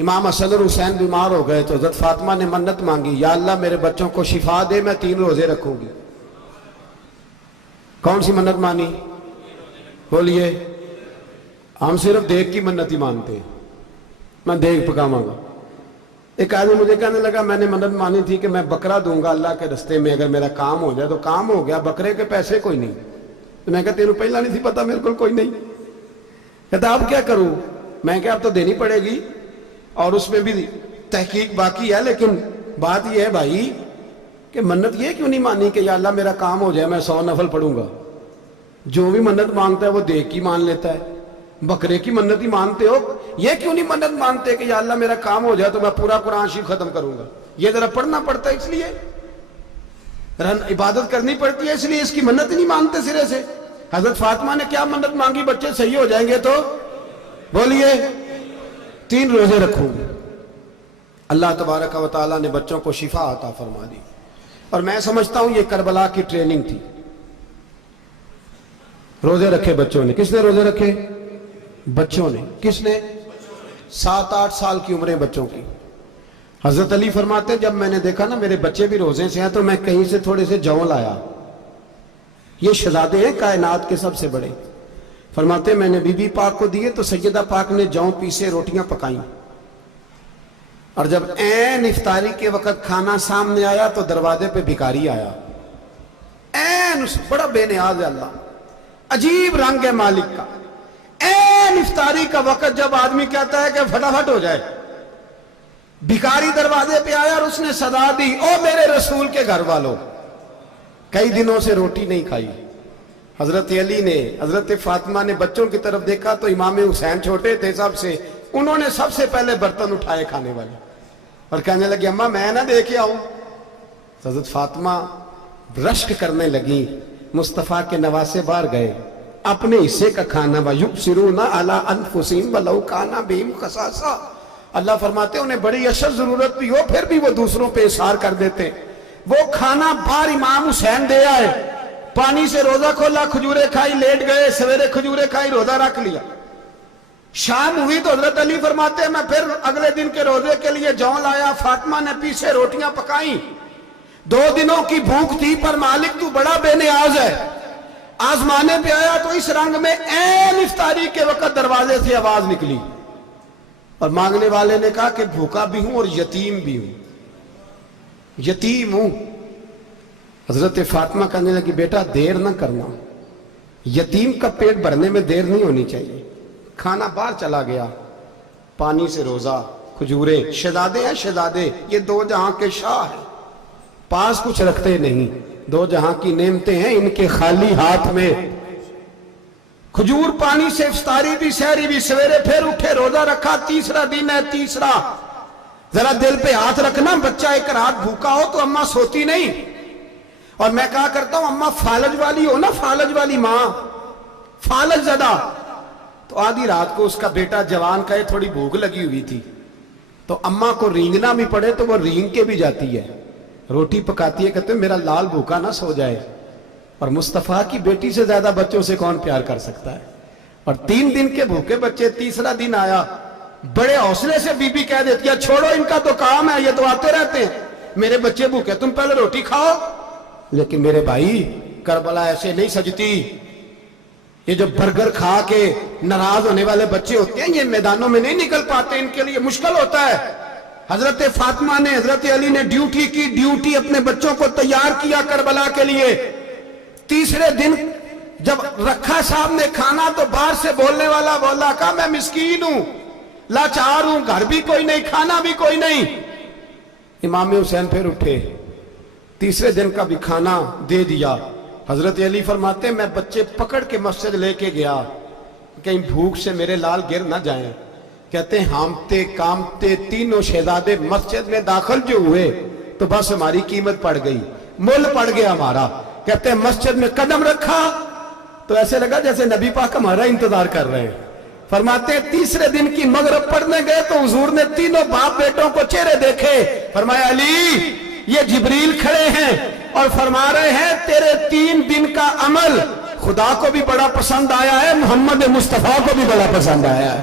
امام حسن اور حسین بیمار ہو گئے تو حضرت فاطمہ نے منت مانگی، یا اللہ میرے بچوں کو شفا دے، میں 3 روزے رکھوں گی۔ کون سی منت مانی؟ بولیے۔ ہم صرف دیکھ کی منت ہی مانتے ہیں، میں دیکھ پکاواں گا۔ ایک آدمی مجھے کہنے لگا میں نے منت مانی تھی کہ میں بکرا دوں گا اللہ کے رستے میں، اگر میرا کام ہو جائے تو کام ہو گیا، بکرے کے پیسے کوئی نہیں۔ تو میں کہا تیرے پہلا نہیں تھی پتا، میرے کو کوئی نہیں۔ کہتا اب کیا کروں؟ میں کہا اب تو دینی پڑے گی، اور اس میں بھی تحقیق باقی ہے، لیکن بات یہ ہے بھائی کہ منت یہ کیوں نہیں مانی کہ یا اللہ میرا کام ہو جائے میں 100 نفل پڑھوں گا؟ جو بھی منت مانگتا ہے وہ دیکھ کی مان لیتا ہے، بکرے کی منت ہی مانتے ہو، یہ کیوں نہیں منت مانتے کہ یا اللہ میرا کام ہو جائے تو میں پورا قرآن شریف ختم کروں گا؟ یہ ذرا پڑھنا پڑتا ہے، اس لیے عبادت کرنی پڑتی ہے، اس لیے اس کی منت ہی نہیں مانتے سرے سے۔ حضرت فاطمہ نے کیا منت مانگی؟ بچے صحیح ہو جائیں گے تو بولیے 3 روزے رکھوں گے۔ اللہ تبارک و تعالیٰ نے بچوں کو شفا عطا فرما دی، اور میں سمجھتا ہوں یہ کربلا کی ٹریننگ تھی۔ روزے رکھے بچوں نے۔ کس نے روزے رکھے؟ بچوں نے۔ کس نے؟ 7-8 سال کی عمریں بچوں کی۔ حضرت علی فرماتے جب میں نے دیکھا نا میرے بچے بھی روزے سے ہیں تو میں کہیں سے تھوڑے سے جوں لایا، یہ شہزادے ہیں کائنات کے سب سے بڑے۔ فرماتے میں نے بی بی پاک کو دیے تو سیدہ پاک نے جوں پیسے روٹیاں پکائیں، اور جب عین افطاری کے وقت کھانا سامنے آیا تو دروازے پہ بھکاری آیا، عین بڑا بے نیاز ہے اللہ، عجیب رنگ ہے مالک کا۔ عین افطاری کا وقت جب آدمی کہتا ہے کہ فٹافٹ ہو جائے، بھکاری دروازے پہ آیا اور اس نے صدا دی، او میرے رسول کے گھر والوں، کئی دنوں سے روٹی نہیں کھائی۔ حضرت علی نے، حضرت فاطمہ نے بچوں کی طرف دیکھا تو امام حسین چھوٹے تھے سب سے، انہوں نے سب سے پہلے برتن اٹھائے کھانے والے، اور کہنے لگے اماں میں نہ دے کے آؤں۔ حضرت فاطمہ رشک کرنے لگی، مصطفیٰ کے نواسے باہر گئے، اپنے حصے کا کھانا وَيُبْصِرُونَ عَلَىٰ أَنفُسِهِمْ وَلَوْ كَانَ بِهِمْ خَصَاصَةٌ، اللہ فرماتے انہیں بڑی اشد ضرورت بھی ہو پھر بھی وہ دوسروں پہ اثار کر دیتے۔ وہ کھانا باہر امام حسین دے آئے، پانی سے روزہ کھولا، کھجورے کھائی، لیٹ گئے، سویرے کھجورے کھائی، روزہ رکھ لیا۔ شام ہوئی تو حضرت علی فرماتے ہیں میں پھر اگلے دن کے روزے کے لیے جوں لایا، فاطمہ نے پیچھے روٹیاں پکائیں، 2 دنوں کی بھوک تھی، پر مالک تو بڑا بے نیاز ہے، آزمانے پہ آیا تو اس رنگ میں عین افطاری کے وقت دروازے سے آواز نکلی، اور مانگنے والے نے کہا کہ بھوکا بھی ہوں اور یتیم بھی ہوں، یتیم ہوں۔ حضرت فاطمہ کہنے لگی بیٹا دیر نہ کرنا، یتیم کا پیٹ بھرنے میں دیر نہیں ہونی چاہیے۔ کھانا باہر چلا گیا، پانی سے روزہ، کھجورے، شہزادے ہیں شہزادے، یہ 2 جہاں کے شاہ ہیں، پاس کچھ رکھتے نہیں، 2 جہاں کی نعمتیں ہیں ان کے خالی ہاتھ میں۔ کھجور پانی سے افطاری بھی سحری بھی، سویرے پھر اٹھے روزہ رکھا، تیسرا دن ہے، تیسرا ذرا دل پہ ہاتھ رکھنا، بچہ ایک رات بھوکا ہو تو اماں سوتی نہیں، اور میں کہا کرتا ہوں اماں فالج والی ہو نا، فالج والی ماں، فالج زدہ، تو آدھی رات کو اس کا بیٹا جوان کہے تھوڑی بھوک لگی ہوئی تھی، تو اماں کو رینگنا بھی پڑے تو وہ رینگ کے بھی جاتی ہے، روٹی پکاتی ہے، کہتے ہیں میرا لال بھوکا نہ سو جائے۔ اور مصطفیٰ کی بیٹی سے زیادہ بچوں سے کون پیار کر سکتا ہے؟ اور 3 دن کے بھوکے بچے، تیسرا دن آیا، بڑے حوصلے سے بی بی کہہ دیتی ہے چھوڑو ان کا تو کام ہے، یہ تو آتے رہتے ہیں، میرے بچے بھوکے تم پہلے روٹی کھاؤ۔ لیکن میرے بھائی کربلا ایسے نہیں سجتی، یہ جو برگر کھا کے ناراض ہونے والے بچے ہوتے ہیں یہ میدانوں میں نہیں نکل پاتے، ان کے لیے مشکل ہوتا ہے۔ حضرت فاطمہ نے، حضرت علی نے ڈیوٹی کی، ڈیوٹی اپنے بچوں کو تیار کیا کربلا کے لیے۔ تیسرے دن جب رکھا صاحب نے کھانا تو باہر سے بولنے والا بولا کہا میں مسکین ہوں، لاچار ہوں، گھر بھی کوئی نہیں، کھانا بھی کوئی نہیں۔ امام حسین پھر اٹھے، تیسرے دن کا بھی کھانا دے دیا۔ حضرت علی فرماتے ہیں میں بچے پکڑ کے مسجد لے کے گیا، کہیں بھوک سے میرے لال گر نہ جائیں۔ کہتے ہیں ہامتے کامتے تینوں شہزادے مسجد میں داخل جو ہوئے تو بس ہماری قیمت پڑ گئی، مول پڑ گیا ہمارا۔ کہتے ہیں مسجد میں قدم رکھا تو ایسے لگا جیسے نبی پاک ہمارا انتظار کر رہے ہیں۔ فرماتے ہیں تیسرے دن کی مغرب پڑھنے گئے تو حضور نے تینوں باپ بیٹوں کو چہرے دیکھے، فرمایا علی یہ جبریل کھڑے ہیں اور فرما رہے ہیں تیرے 3 دن کا عمل خدا کو بھی بڑا پسند آیا ہے، محمد مصطفیٰ کو بھی بڑا پسند آیا ہے۔